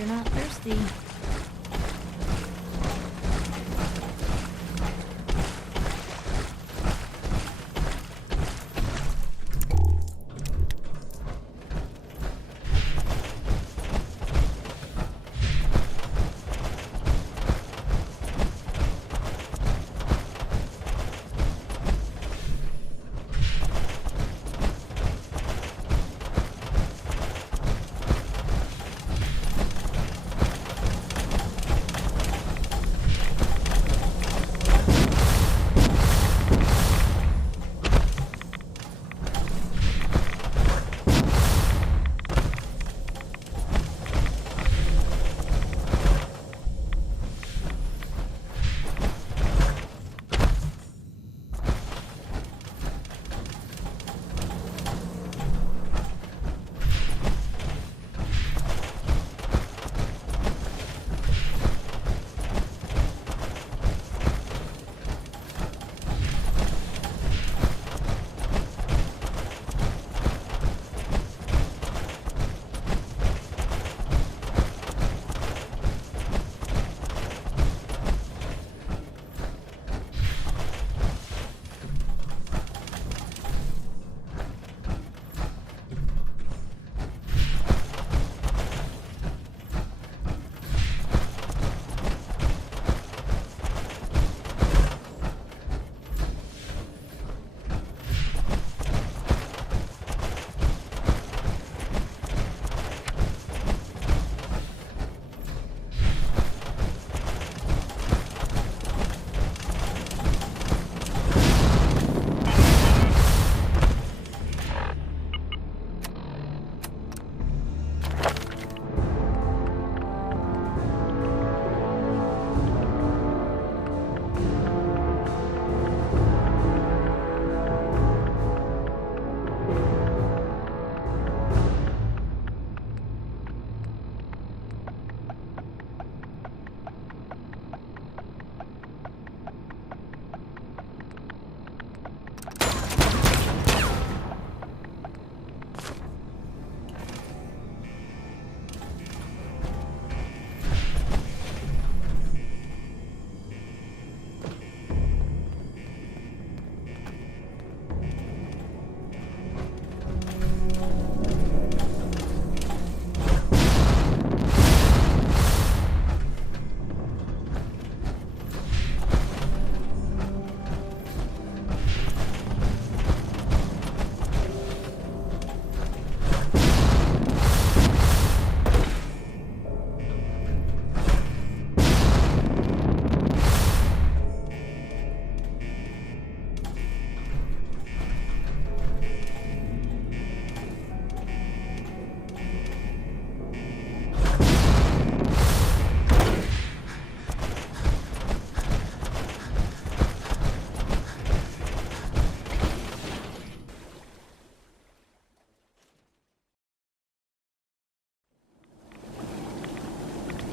you're not thirsty.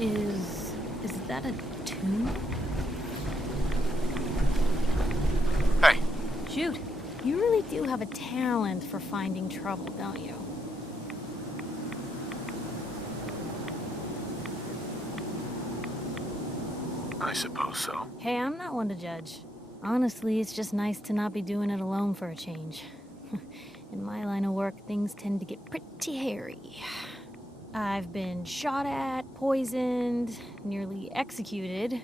Is that a tomb? Hey. Shoot, you really do have a talent for finding trouble, don't you? I suppose so. Hey, I'm not one to judge. Honestly, it's just nice to not be doing it alone for a change. In my line of work, things tend to get pretty hairy. I've been shot at, poisoned, nearly executed.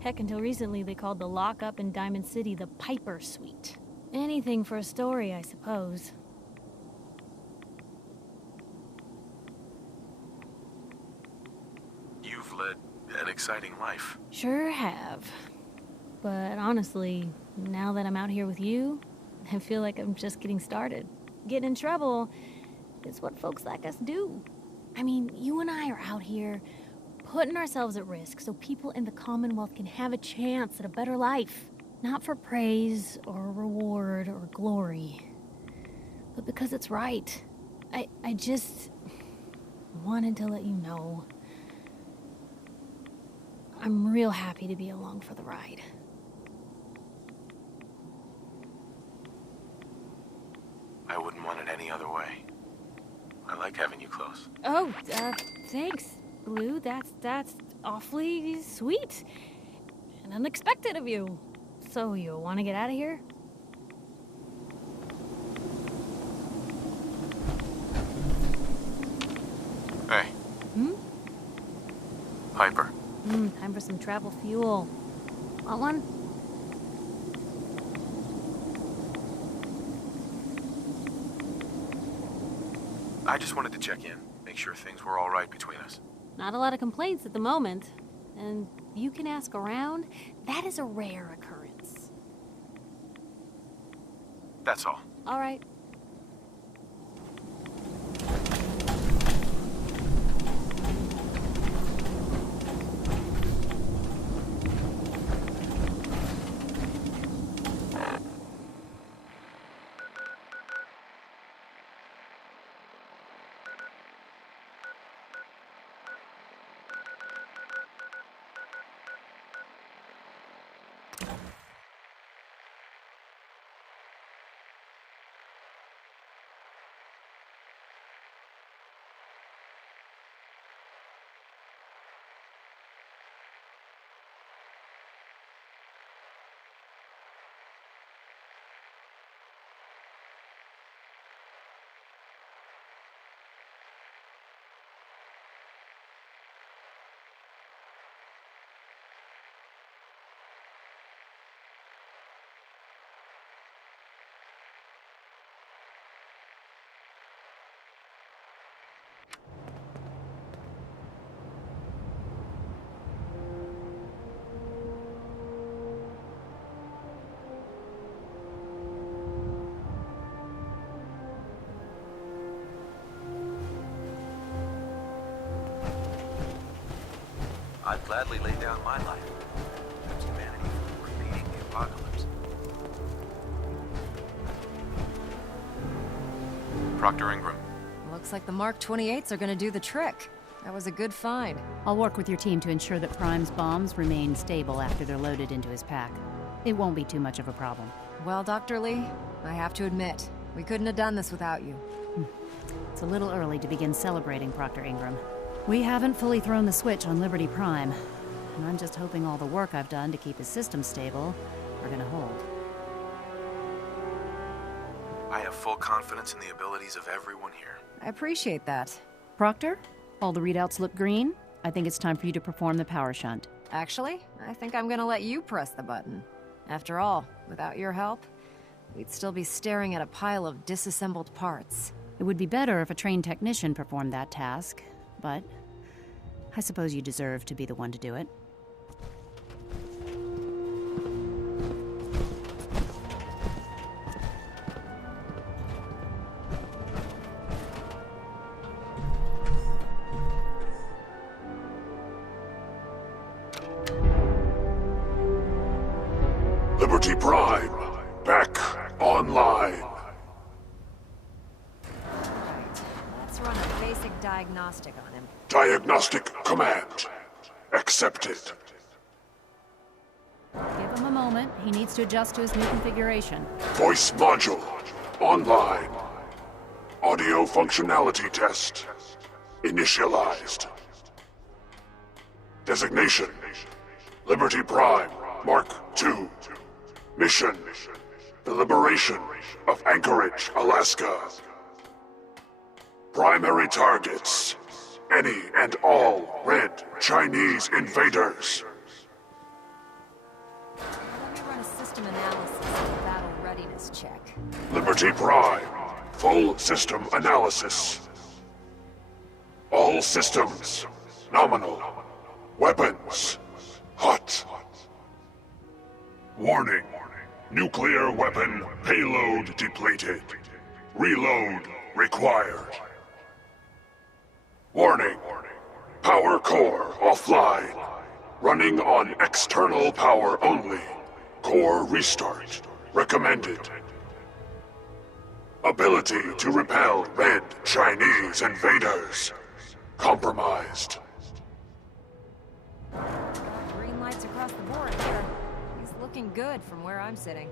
Heck, until recently they called the lockup in Diamond City the Piper Suite. Anything for a story, I suppose. You've led an exciting life. Sure have. But honestly, now that I'm out here with you, I feel like I'm just getting started. Getting in trouble is what folks like us do. I mean, you and I are out here putting ourselves at risk so people in the Commonwealth can have a chance at a better life. Not for praise or reward or glory, but because it's right. I just wanted to let you know. I'm real happy to be along for the ride. I wouldn't want it any other way. I like having you close. Oh, thanks. Blue, that's awfully sweet and unexpected of you. So you want to get out of here? Hey. Piper. Time for some travel fuel. Want one? I just wanted to check in, make sure things were all right between us. Not a lot of complaints at the moment. And you can ask around. That is a rare occurrence. That's all. All right. I'd gladly lay down my life. Perhaps humanity for remaining the apocalypse. Proctor Ingram. Looks like the Mark 28s are gonna do the trick. That was a good find. I'll work with your team to ensure that Prime's bombs remain stable after they're loaded into his pack. It won't be too much of a problem. Well, Dr. Lee, I have to admit, we couldn't have done this without you. It's a little early to begin celebrating, Proctor Ingram. We haven't fully thrown the switch on Liberty Prime, and I'm just hoping all the work I've done to keep his system stable are gonna hold. I have full confidence in the abilities of everyone here. I appreciate that. Proctor, all the readouts look green. I think it's time for you to perform the power shunt. Actually, I think I'm gonna let you press the button. After all, without your help, we'd still be staring at a pile of disassembled parts. It would be better if a trained technician performed that task, but I suppose you deserve to be the one to do it. Liberty Prime, back online. Let's run a basic diagnostic on him. Diagnostic command accepted. Give him a moment. He needs to adjust to his new configuration. Voice module online. Audio functionality test initialized. Designation: Liberty Prime Mark II. Mission: the liberation of Anchorage, Alaska. Primary targets: any and all red Chinese invaders. Let me run a system analysis and a battle readiness check. Liberty Prime, full system analysis. All systems nominal. Weapons hot. Warning: nuclear weapon payload depleted. Reload required. Warning: power core offline. Running on external power only. Core restart recommended. Ability to repel red Chinese invaders compromised. Green lights across the board here. He's looking good from where I'm sitting.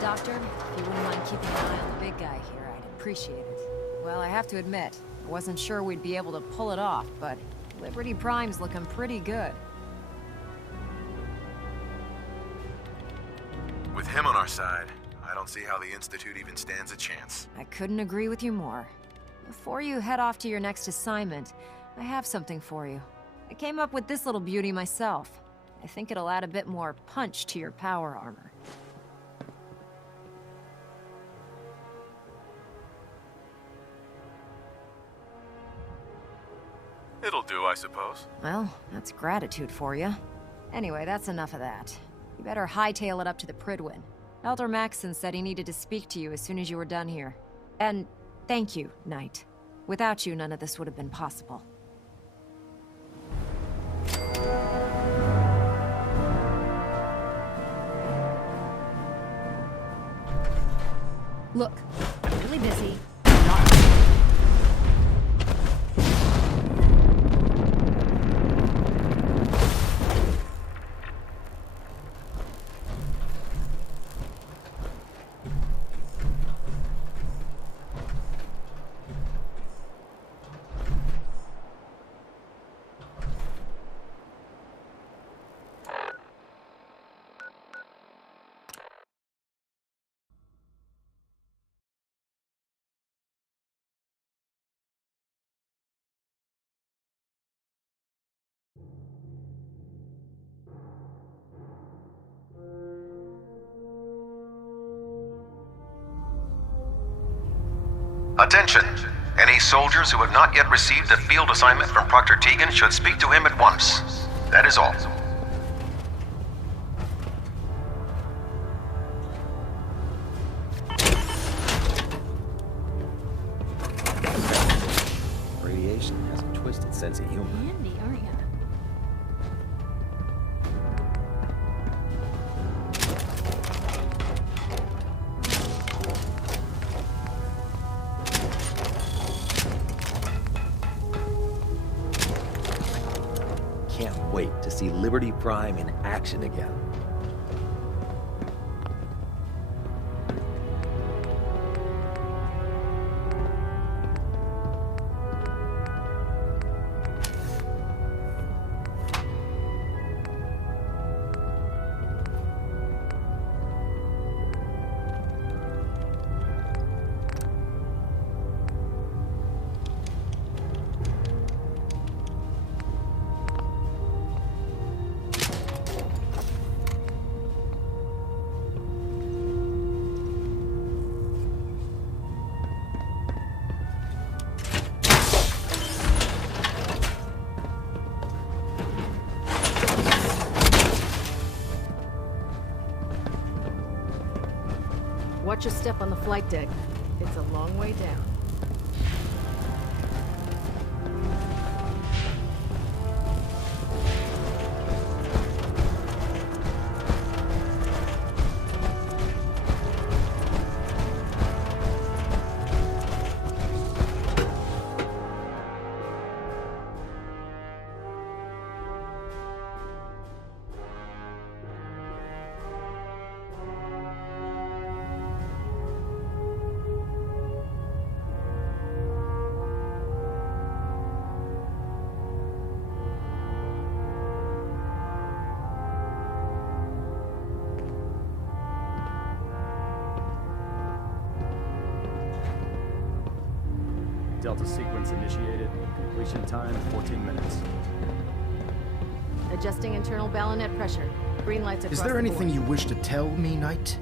Doctor, if you wouldn't mind keeping an eye on the big guy here, I'd appreciate it. Well, I have to admit, I wasn't sure we'd be able to pull it off, but Liberty Prime's looking pretty good. With him on our side, I don't see how the Institute even stands a chance. I couldn't agree with you more. Before you head off to your next assignment, I have something for you. I came up with this little beauty myself. I think it'll add a bit more punch to your power armor. It'll do, I suppose. Well, that's gratitude for you. Anyway, that's enough of that. You better hightail it up to the Prydwen. Elder Maxson said he needed to speak to you as soon as you were done here. And thank you, Knight. Without you, none of this would have been possible. Look, I'm really busy. Attention! Any soldiers who have not yet received a field assignment from Proctor Tegan should speak to him at once. That is all. Radiation has a twisted sense of humor. Handy, aren't ya? Can't wait to see Liberty Prime in action again. Watch your step on the flight deck. It's a long way down. Delta sequence initiated. Completion time 14 minutes. Adjusting internal bayonet pressure. Green lights across Is there the anything board. you wish to tell me, Knight?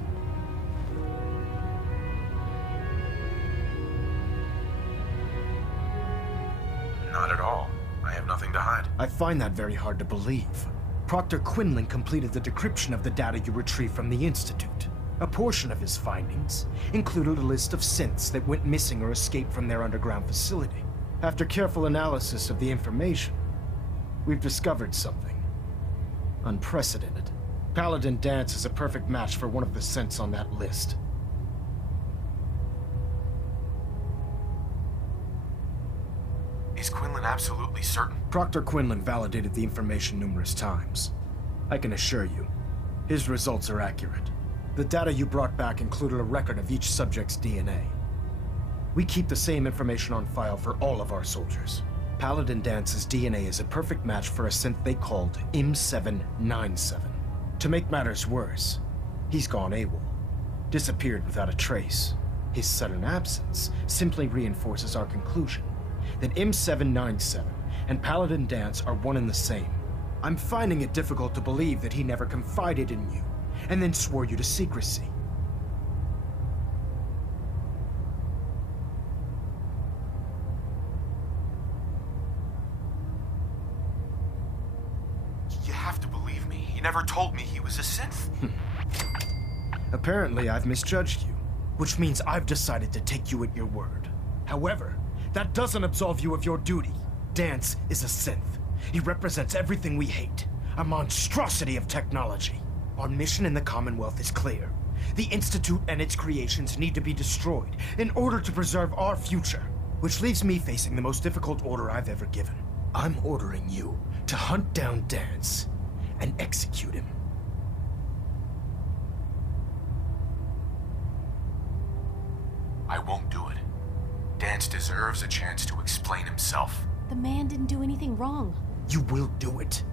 Not at all. I have nothing to hide. I find that very hard to believe. Proctor Quinlan completed the decryption of the data you retrieved from the Institute. A portion of his findings included a list of synths that went missing or escaped from their underground facility. After careful analysis of the information, we've discovered something unprecedented. Paladin Danse is a perfect match for one of the synths on that list. Is Quinlan absolutely certain? Proctor Quinlan validated the information numerous times. I can assure you, his results are accurate. The data you brought back included a record of each subject's DNA. We keep the same information on file for all of our soldiers. Paladin Dance's DNA is a perfect match for a synth they called M797. To make matters worse, he's gone AWOL, disappeared without a trace. His sudden absence simply reinforces our conclusion that M797 and Paladin Dance are one and the same. I'm finding it difficult to believe that he never confided in you, and then swore you to secrecy. You have to believe me. He never told me he was a synth. Apparently, I've misjudged you, which means I've decided to take you at your word. However, that doesn't absolve you of your duty. Dance is a synth. He represents everything we hate, a monstrosity of technology. Our mission in the Commonwealth is clear. The Institute and its creations need to be destroyed in order to preserve our future, which leaves me facing the most difficult order I've ever given. I'm ordering you to hunt down Dance and execute him. I won't do it. Dance deserves a chance to explain himself. The man didn't do anything wrong. You will do it.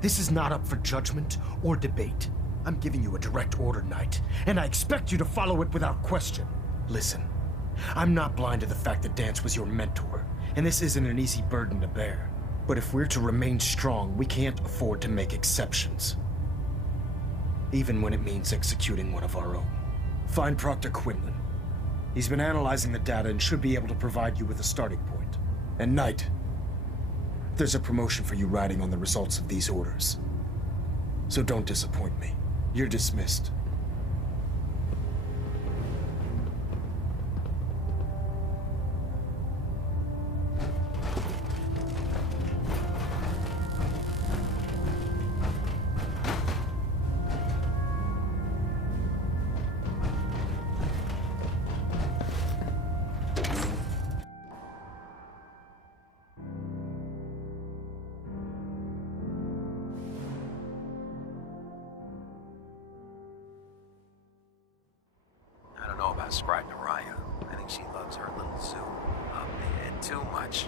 This is not up for judgment or debate. I'm giving you a direct order, Knight, and I expect you to follow it without question. Listen, I'm not blind to the fact that Dance was your mentor, and this isn't an easy burden to bear. But if we're to remain strong, we can't afford to make exceptions. Even when it means executing one of our own. Find Proctor Quinlan. He's been analyzing the data and should be able to provide you with a starting point. And Knight, there's a promotion for you riding on the results of these orders. So don't disappoint me. You're dismissed. I don't know about Scribe Naraya. I think she loves her little zoo. And too much.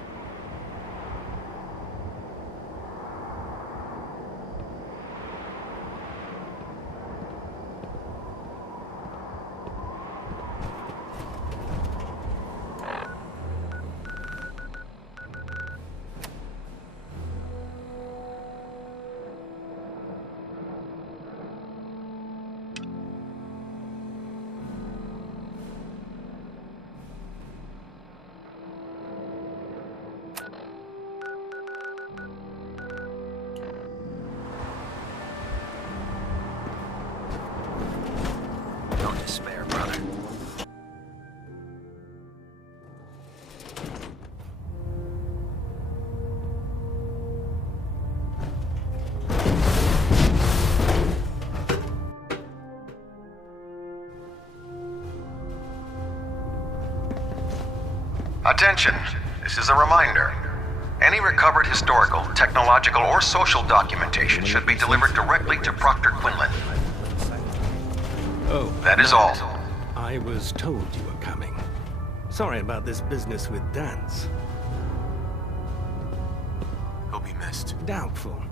Don't despair, brother. Attention! This is a reminder. Any recovered historical, technological, or social documentation should be delivered directly to Proctor Quinlan. Oh. That is all. I was told you were coming. Sorry about this business with Dance. He'll be missed. Doubtful.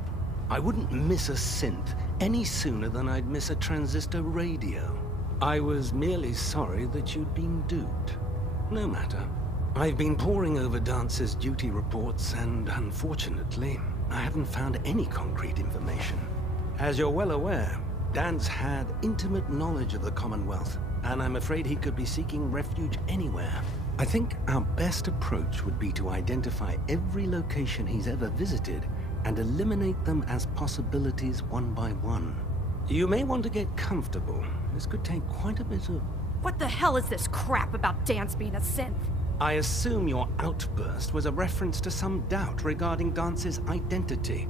I wouldn't miss a synth any sooner than I'd miss a transistor radio. I was merely sorry that you'd been duped. No matter. I've been poring over Dance's duty reports, and unfortunately, I haven't found any concrete information. As you're well aware, Dance had intimate knowledge of the Commonwealth, and I'm afraid he could be seeking refuge anywhere. I think our best approach would be to identify every location he's ever visited and eliminate them as possibilities one by one. You may want to get comfortable. This could take quite a bit of... What the hell is this crap about Dance being a synth? I assume your outburst was a reference to some doubt regarding Dance's identity.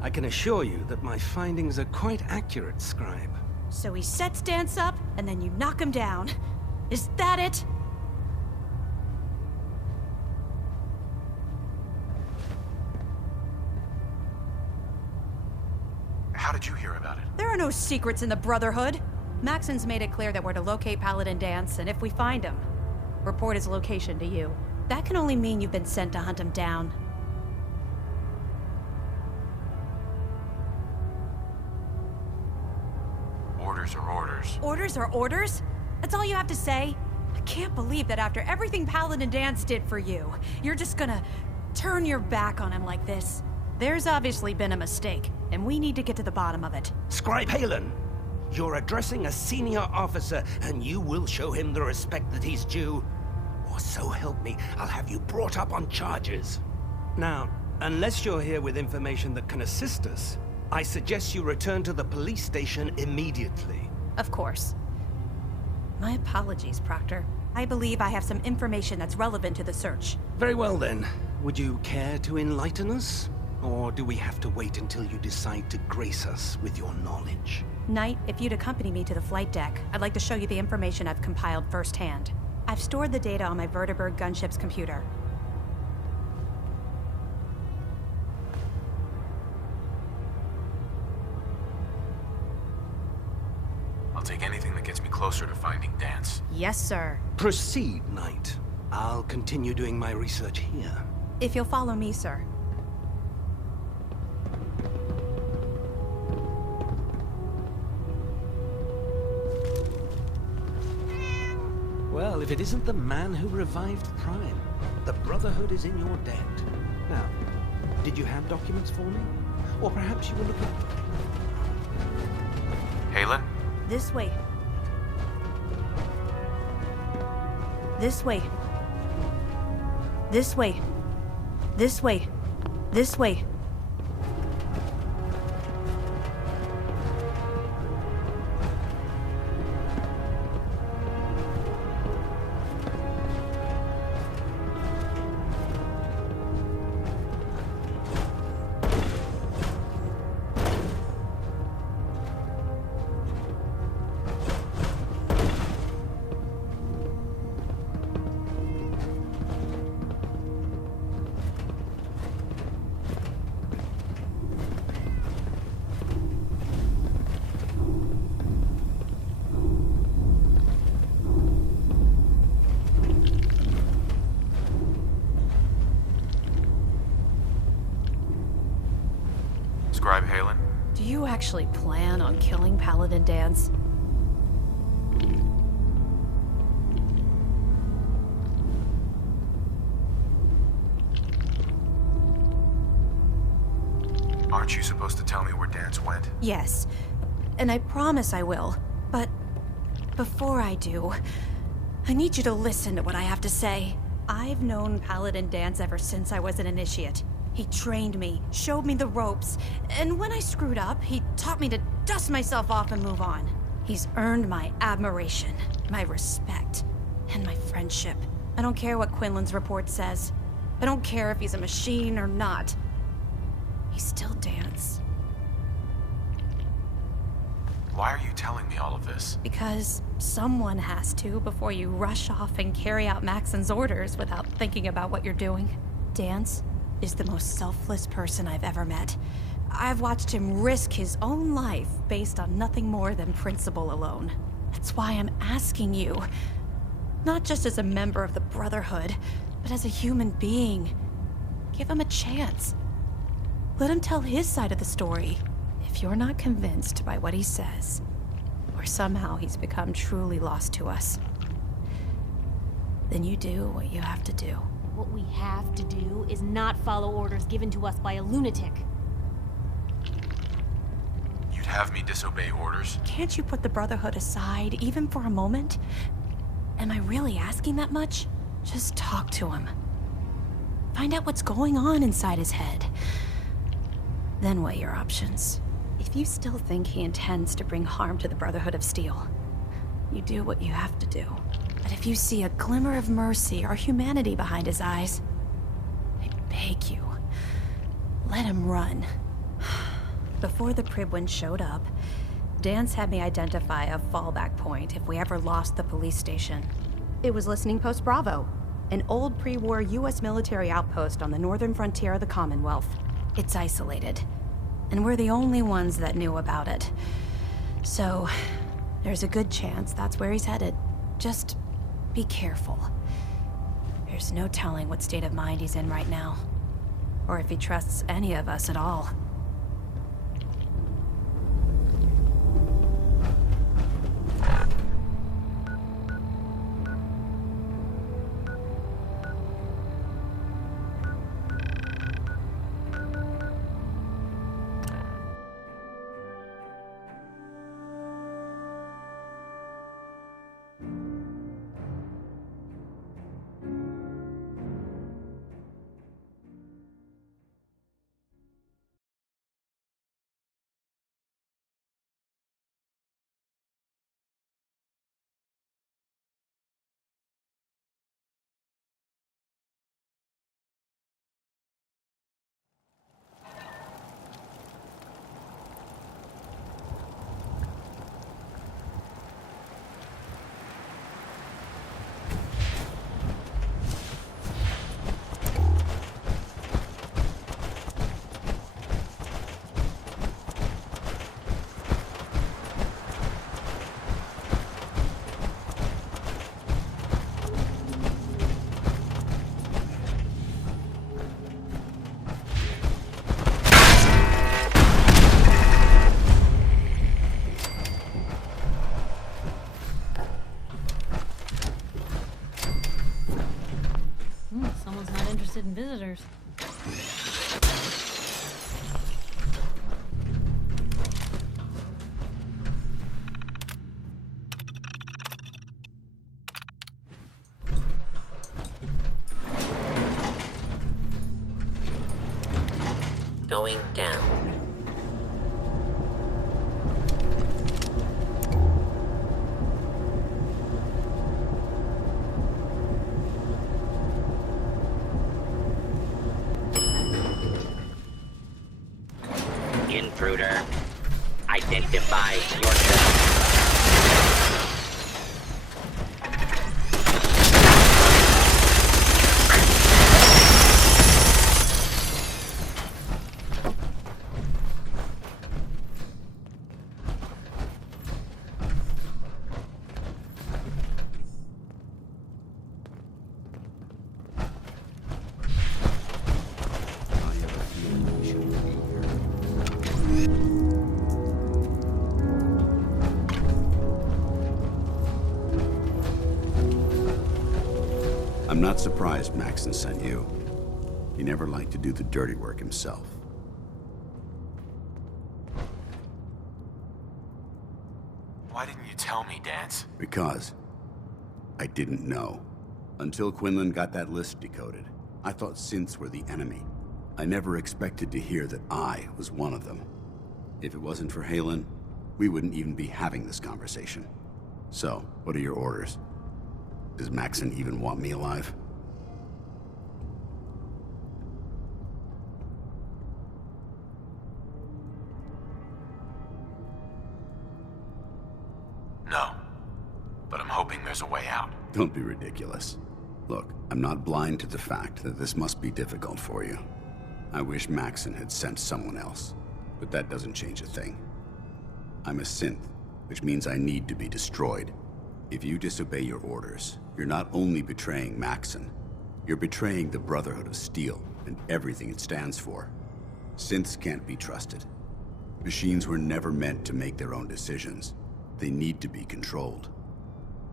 I can assure you that my findings are quite accurate, Scribe. So he sets Dance up, and then you knock him down. Is that it? How did you hear about it? There are no secrets in the Brotherhood. Maxon's made it clear that we're to locate Paladin Dance, and if we find him, report his location to you. That can only mean you've been sent to hunt him down. orders are orders. Orders are orders? That's all you have to say? I can't believe that after everything Paladin Danse did for you, you're just gonna turn your back on him like this. There's obviously been a mistake, and we need to get to the bottom of it. Scribe Haylen, you're addressing a senior officer, and you will show him the respect that he's due. Or so help me, I'll have you brought up on charges. Now, unless you're here with information that can assist us, I suggest you return to the police station immediately. Of course. My apologies, Proctor. I believe I have some information that's relevant to the search. Very well then. Would you care to enlighten us? Or do we have to wait until you decide to grace us with your knowledge? Knight, if you'd accompany me to the flight deck, I'd like to show you the information I've compiled firsthand. I've stored the data on my Vertibird gunship's computer. I'll take anything that gets me closer to finding Danse. Yes, sir. Proceed, Knight. I'll continue doing my research here. If you'll follow me, sir. Well, if it isn't the man who revived Prime, the Brotherhood is in your debt. Now, did you have documents for me? Or perhaps you were looking... Haylen? This way. This way. This way. This way. This way. Scribe Haylen? Do you actually plan on killing Paladin Danse? Aren't you supposed to tell me where Danse went? Yes, and I promise I will. But before I do, I need you to listen to what I have to say. I've known Paladin Danse ever since I was an initiate. He trained me, showed me the ropes, and when I screwed up, he taught me to dust myself off and move on. He's earned my admiration, my respect, and my friendship. I don't care what Quinlan's report says. I don't care if he's a machine or not. He's still Danse. Why are you telling me all of this? Because someone has to before you rush off and carry out Maxon's orders without thinking about what you're doing. Danse is the most selfless person I've ever met. I've watched him risk his own life based on nothing more than principle alone. That's why I'm asking you, not just as a member of the Brotherhood, but as a human being. Give him a chance. Let him tell his side of the story. If you're not convinced by what he says, or somehow he's become truly lost to us, then you do what you have to do. What we have to do is not follow orders given to us by a lunatic. You'd have me disobey orders? Can't you put the Brotherhood aside, even for a moment? Am I really asking that much? Just talk to him. Find out what's going on inside his head. Then weigh your options. If you still think he intends to bring harm to the Brotherhood of Steel, you do what you have to do. But if you see a glimmer of mercy or humanity behind his eyes, I beg you, let him run. Before the Prydwen showed up, Danse had me identify a fallback point if we ever lost the police station. It was Listening Post Bravo, an old pre-war US military outpost on the northern frontier of the Commonwealth. It's isolated, and we're the only ones that knew about it. So, there's a good chance that's where he's headed. Just be careful. There's no telling what state of mind he's in right now, or if he trusts any of us at all. Going down. Intruder, identify yourself. I'm not surprised Maxson sent you. He never liked to do the dirty work himself. Why didn't you tell me, Danse? Because I didn't know. Until Quinlan got that list decoded, I thought synths were the enemy. I never expected to hear that I was one of them. If it wasn't for Haylen, we wouldn't even be having this conversation. So, what are your orders? Does Maxson even want me alive? No. But I'm hoping there's a way out. Don't be ridiculous. Look, I'm not blind to the fact that this must be difficult for you. I wish Maxson had sent someone else, but that doesn't change a thing. I'm a synth, which means I need to be destroyed. If you disobey your orders, you're not only betraying Maxson, you're betraying the Brotherhood of Steel and everything it stands for. Synths can't be trusted. Machines were never meant to make their own decisions. They need to be controlled.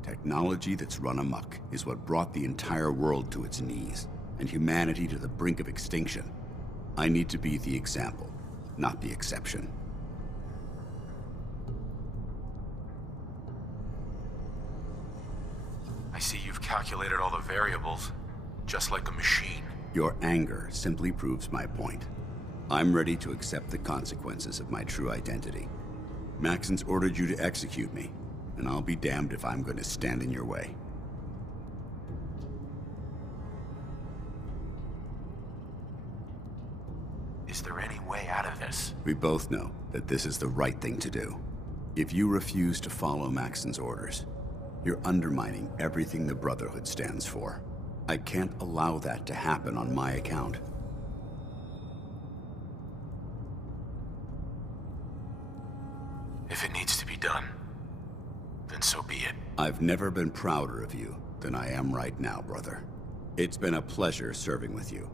Technology that's run amok is what brought the entire world to its knees, and humanity to the brink of extinction. I need to be the example, not the exception. I see you've calculated all the variables, just like a machine. Your anger simply proves my point. I'm ready to accept the consequences of my true identity. Maxson's ordered you to execute me, and I'll be damned if I'm going to stand in your way. Is there any way out of this? We both know that this is the right thing to do. If you refuse to follow Maxson's orders, you're undermining everything the Brotherhood stands for. I can't allow that to happen on my account. If it needs to be done, then so be it. I've never been prouder of you than I am right now, brother. It's been a pleasure serving with you.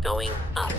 Going up.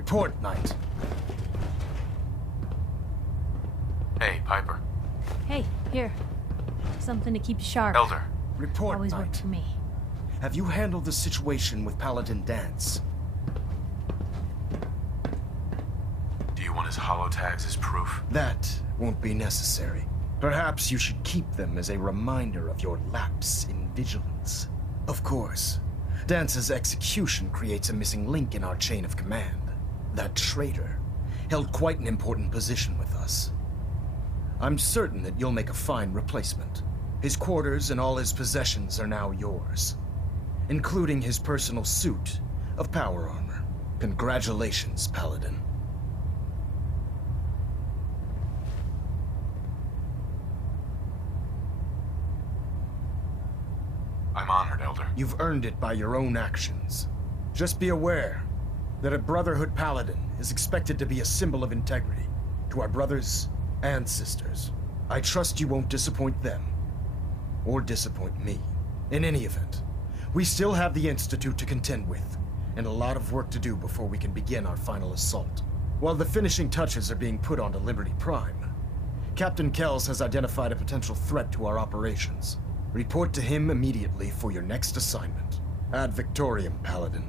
Report, Knight. Hey, Piper. Hey, here. Something to keep you sharp. Elder. Report, Always Knight. worked for me. Have you handled the situation with Paladin Danse? Do you want his holotags as proof? That won't be necessary. Perhaps you should keep them as a reminder of your lapse in vigilance. Of course, Dance's execution creates a missing link in our chain of command. That traitor held quite an important position with us. I'm certain that you'll make a fine replacement. His quarters and all his possessions are now yours, including his personal suit of power armor. Congratulations, Paladin. I'm honored, Elder. You've earned it by your own actions. Just be aware that a Brotherhood Paladin is expected to be a symbol of integrity to our brothers and sisters. I trust you won't disappoint them, or disappoint me. In any event, we still have the Institute to contend with, and a lot of work to do before we can begin our final assault. While the finishing touches are being put onto Liberty Prime, Captain Kells has identified a potential threat to our operations. Report to him immediately for your next assignment. Ad Victoriam, Paladin.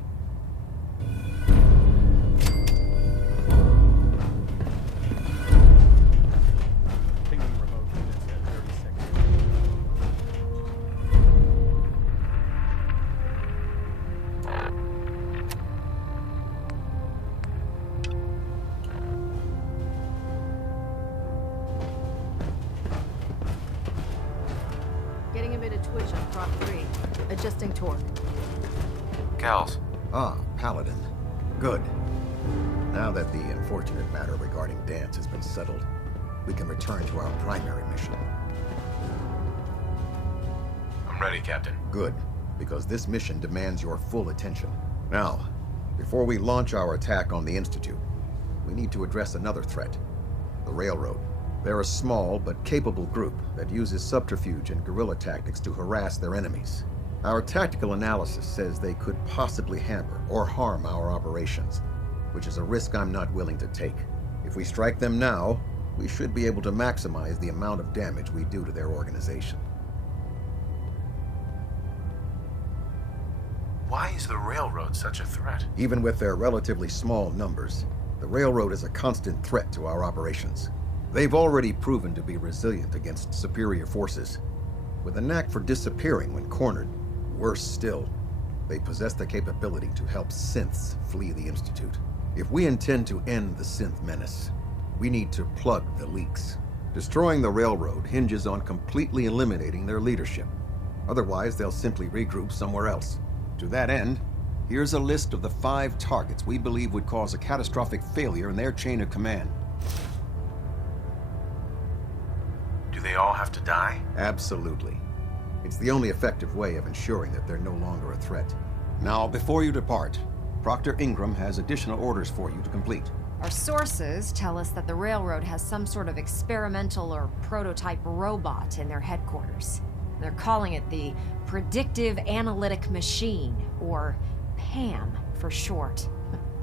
Getting a bit of twitch on prop 3. Adjusting torque. Kells. Ah, Paladin. Good. Now that the unfortunate matter regarding Danse has been settled, we can return to our primary mission. I'm ready, Captain. Good, because this mission demands your full attention. Now, before we launch our attack on the Institute, we need to address another threat. The Railroad. They're a small but capable group that uses subterfuge and guerrilla tactics to harass their enemies. Our tactical analysis says they could possibly hamper or harm our operations, which is a risk I'm not willing to take. If we strike them now, we should be able to maximize the amount of damage we do to their organization. Why is the Railroad such a threat? Even with their relatively small numbers, the Railroad is a constant threat to our operations. They've already proven to be resilient against superior forces, with a knack for disappearing when cornered. Worse still, they possess the capability to help synths flee the Institute. If we intend to end the synth menace, we need to plug the leaks. Destroying the Railroad hinges on completely eliminating their leadership. Otherwise, they'll simply regroup somewhere else. To that end, here's a list of the 5 targets we believe would cause a catastrophic failure in their chain of command. Do they all have to die? Absolutely. It's the only effective way of ensuring that they're no longer a threat. Now, before you depart, Proctor Ingram has additional orders for you to complete. Our sources tell us that the Railroad has some sort of experimental or prototype robot in their headquarters. They're calling it the Predictive Analytic Machine, or PAM for short.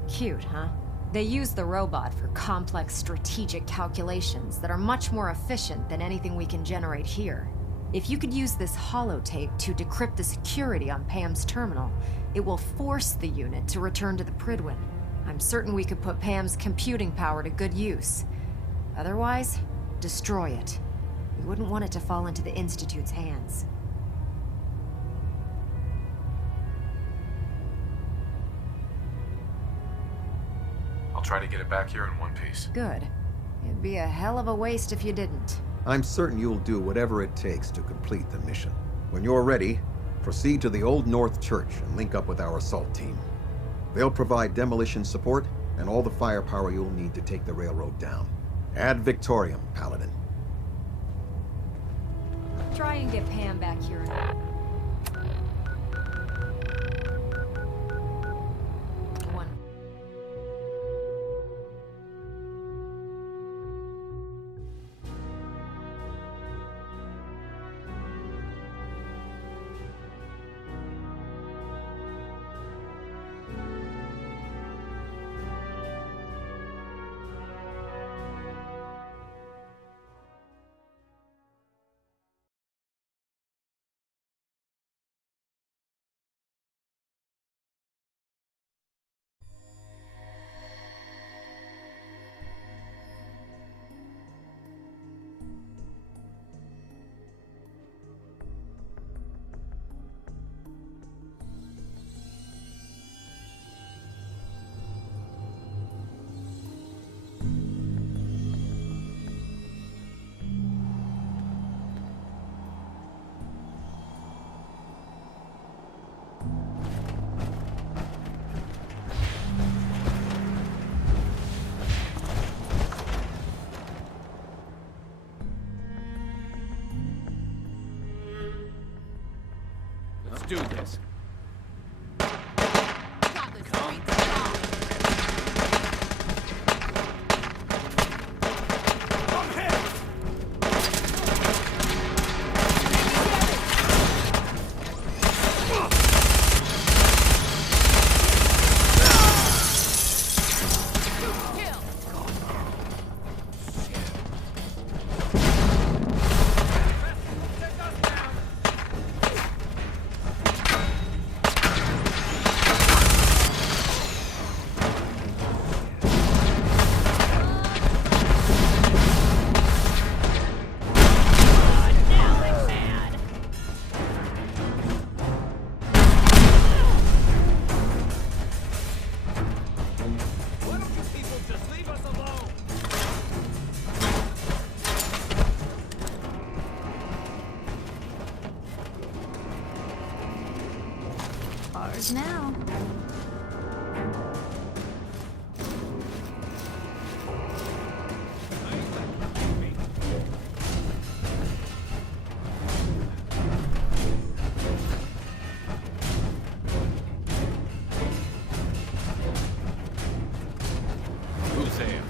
Cute, huh? They use the robot for complex strategic calculations that are much more efficient than anything we can generate here. If you could use this holotape to decrypt the security on PAM's terminal, it will force the unit to return to the Prydwen. I'm certain we could put PAM's computing power to good use. Otherwise, destroy it. We wouldn't want it to fall into the Institute's hands. I'll try to get it back here in one piece. Good. It'd be a hell of a waste if you didn't. I'm certain you'll do whatever it takes to complete the mission. When you're ready, proceed to the Old North Church and link up with our assault team. They'll provide demolition support and all the firepower you'll need to take the railroad down. Ad Victoriam, Paladin. Try and get Pam back here. do this. Ours now. Who's there?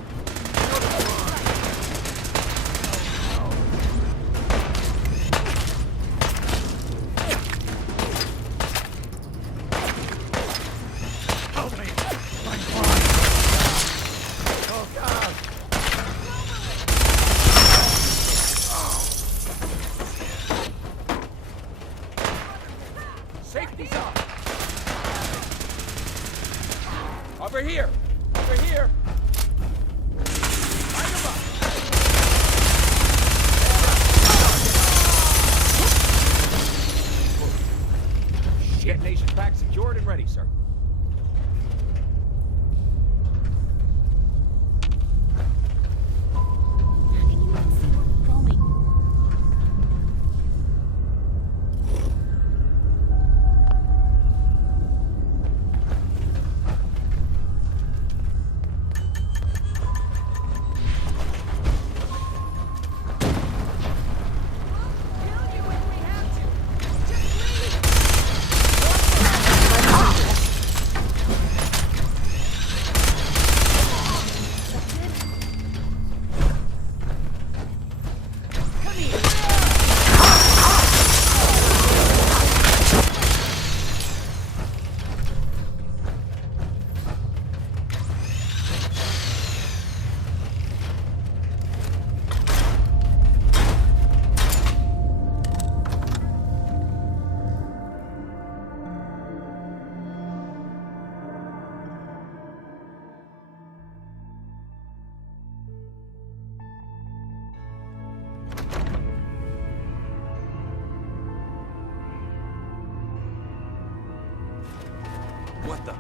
Safety's up! Over here! Over here! Light 'em up! Shit, Nation pack secured and ready, sir. What the?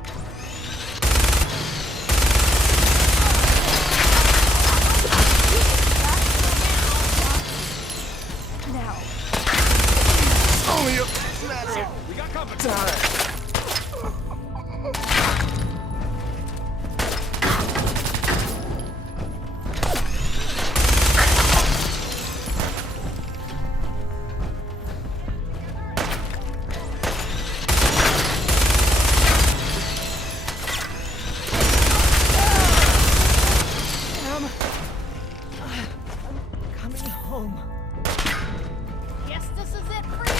Now. Only a matter of... We got company. Guess this is it for you.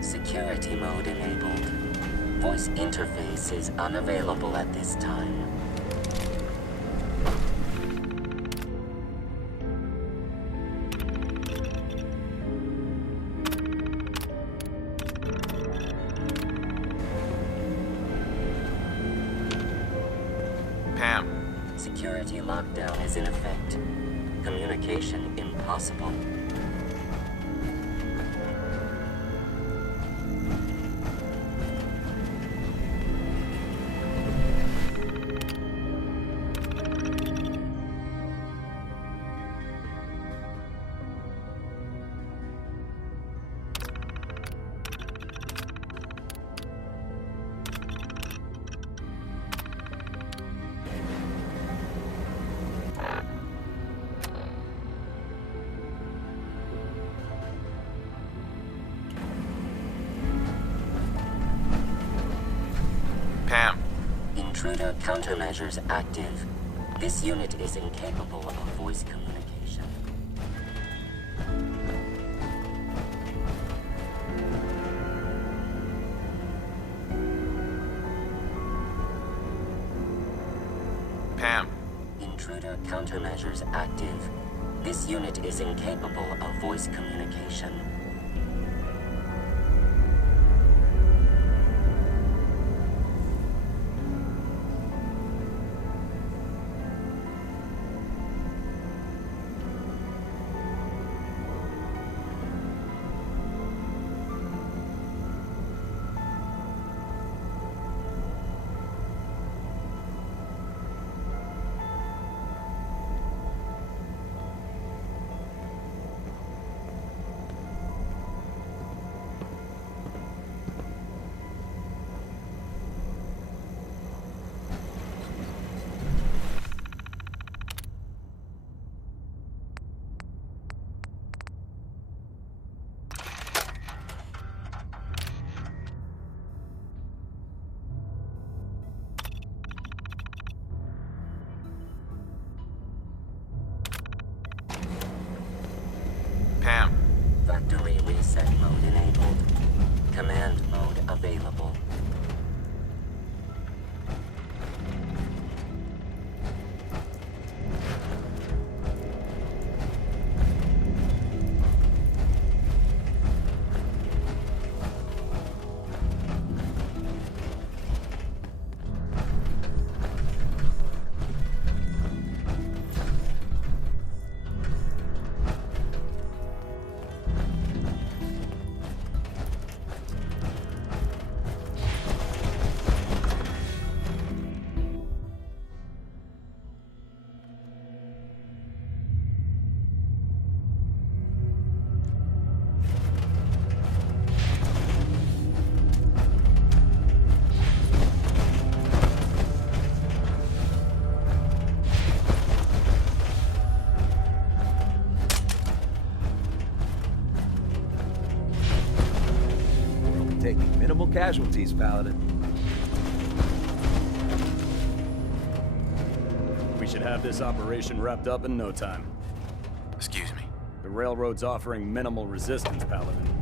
Security mode enabled. Voice interface is unavailable at this time. Pam. Security lockdown is in effect. Communication impossible. Intruder countermeasures active. This unit is incapable of voice communication. Pam. Intruder countermeasures active. This unit is incapable of voice communication. Pam. Factory reset mode enabled. Command mode available. Taking minimal casualties, Paladin. We should have this operation wrapped up in no time. Excuse me. The railroad's offering minimal resistance, Paladin.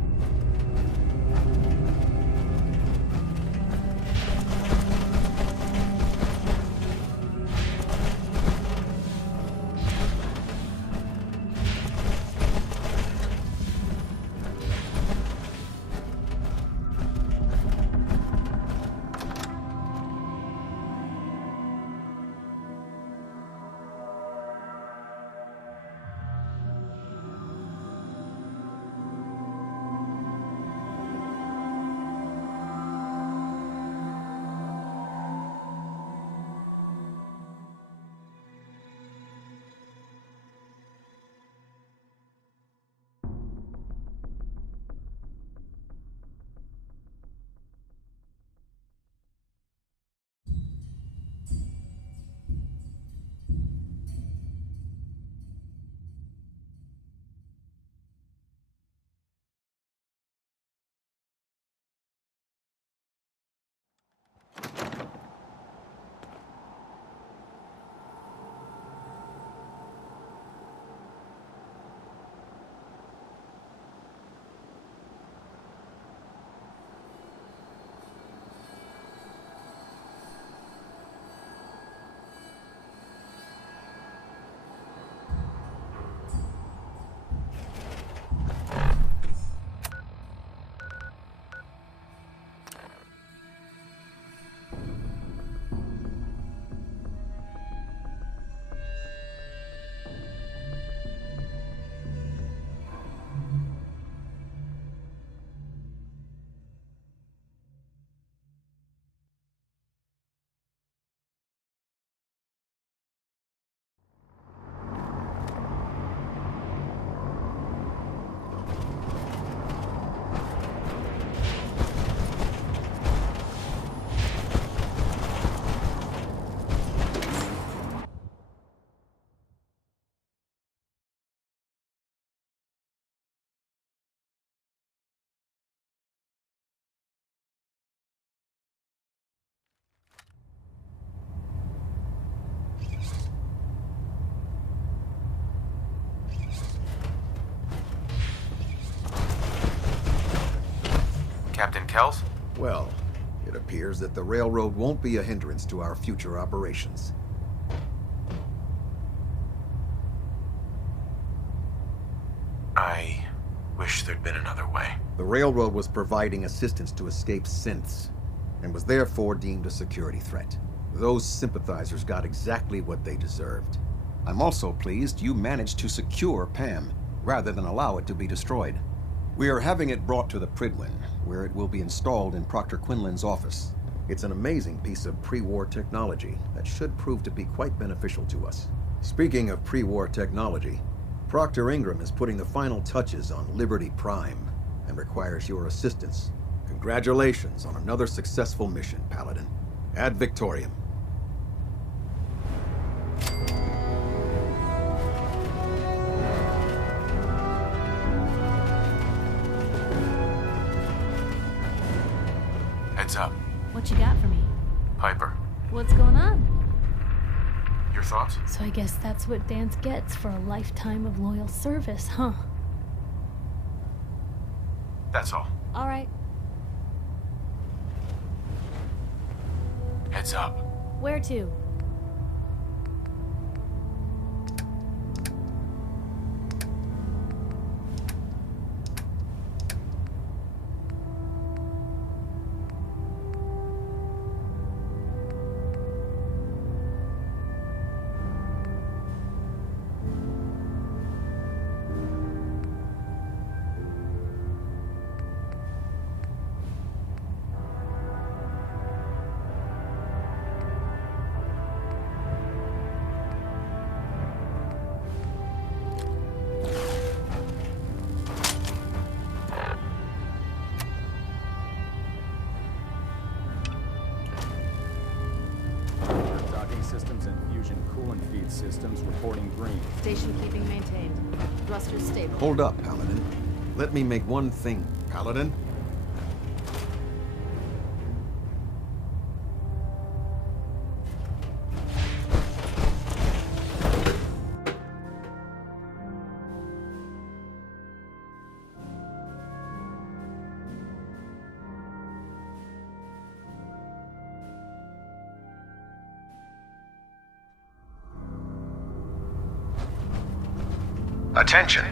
Captain Kells? Well, it appears that the railroad won't be a hindrance to our future operations. I wish there'd been another way. The railroad was providing assistance to escaped synths, and was therefore deemed a security threat. Those sympathizers got exactly what they deserved. I'm also pleased you managed to secure Pam, rather than allow it to be destroyed. We are having it brought to the Prydwen, where it will be installed in Proctor Quinlan's office. It's an amazing piece of pre-war technology that should prove to be quite beneficial to us. Speaking of pre-war technology, Proctor Ingram is putting the final touches on Liberty Prime and requires your assistance. Congratulations on another successful mission, Paladin. Ad Victoriam. Heads up. What you got for me? Piper. What's going on? Your thoughts? So I guess that's what Danse gets for a lifetime of loyal service, huh? That's all. All right. Heads up. Where to? Systems and fusion coolant feed systems reporting green. Station keeping maintained. Thrusters stable. Hold up, Paladin. Let me make one thing, Paladin. Attention.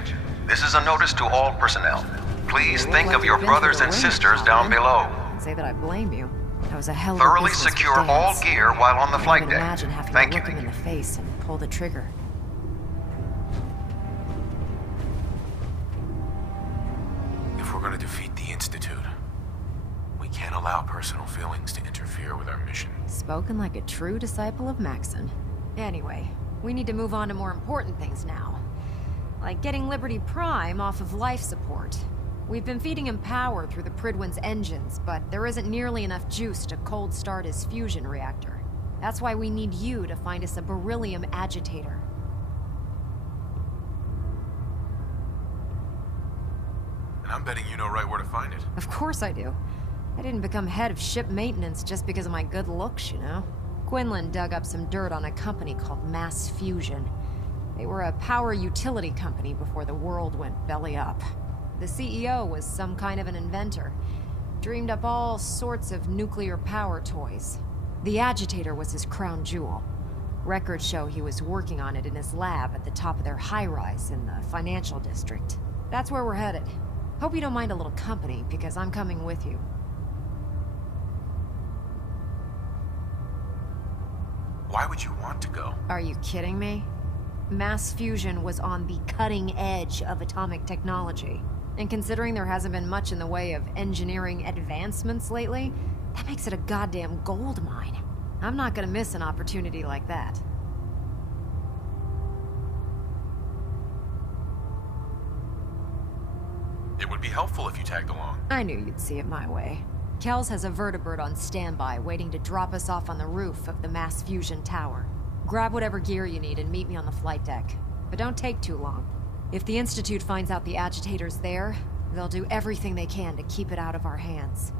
This is a notice to all personnel. Please think of your brothers and sisters down below. Say that I blame you. That was a hell of a Thoroughly business secure with all Danse. gear while on the I flight can deck. imagine having Thank to you. look him in the face and pull the trigger. If we're gonna defeat the Institute, we can't allow personal feelings to interfere with our mission. Spoken like a true disciple of Maxon. Anyway, we need to move on to more important things now. Like getting Liberty Prime off of life support. We've been feeding him power through the Prydwen's engines, but there isn't nearly enough juice to cold start his fusion reactor. That's why we need you to find us a beryllium agitator. And I'm betting you know right where to find it. Of course I do. I didn't become head of ship maintenance just because of my good looks, you know? Quinlan dug up some dirt on a company called Mass Fusion. They were a power utility company before the world went belly up. The CEO was some kind of an inventor. Dreamed up all sorts of nuclear power toys. The agitator was his crown jewel. Records show he was working on it in his lab at the top of their high-rise in the financial district. That's where we're headed. Hope you don't mind a little company, because I'm coming with you. Why would you want to go? Are you kidding me? Mass fusion was on the cutting edge of atomic technology. And considering there hasn't been much in the way of engineering advancements lately, that makes it a goddamn gold mine. I'm not gonna miss an opportunity like that. It would be helpful if you tagged along. I knew you'd see it my way. Kells has a vertibird on standby, waiting to drop us off on the roof of the Mass Fusion Tower. Grab whatever gear you need and meet me on the flight deck. But don't take too long. If the Institute finds out the agitator's there, they'll do everything they can to keep it out of our hands.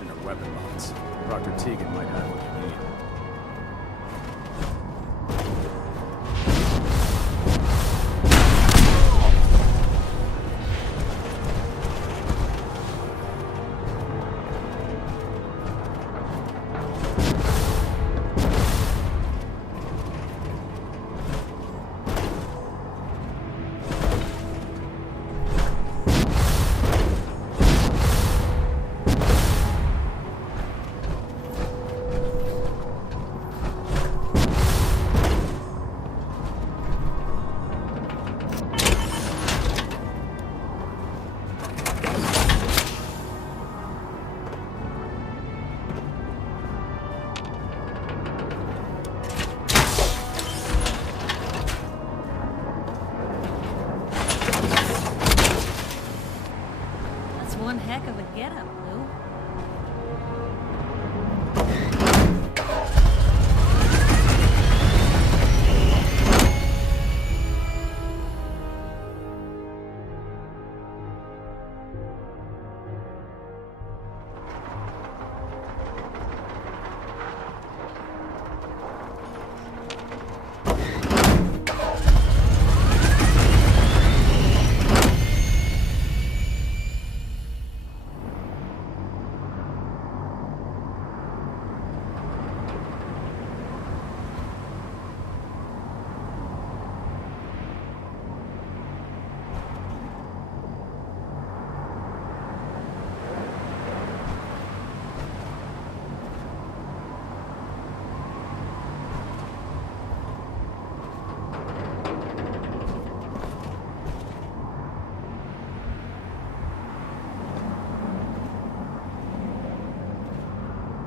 ammunition or weapon mods. Dr. Tegan might have what you need. One heck of a getup, Lou.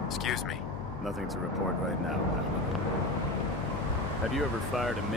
Excuse me. Nothing to report right now, Paladin. Have you ever fired a mini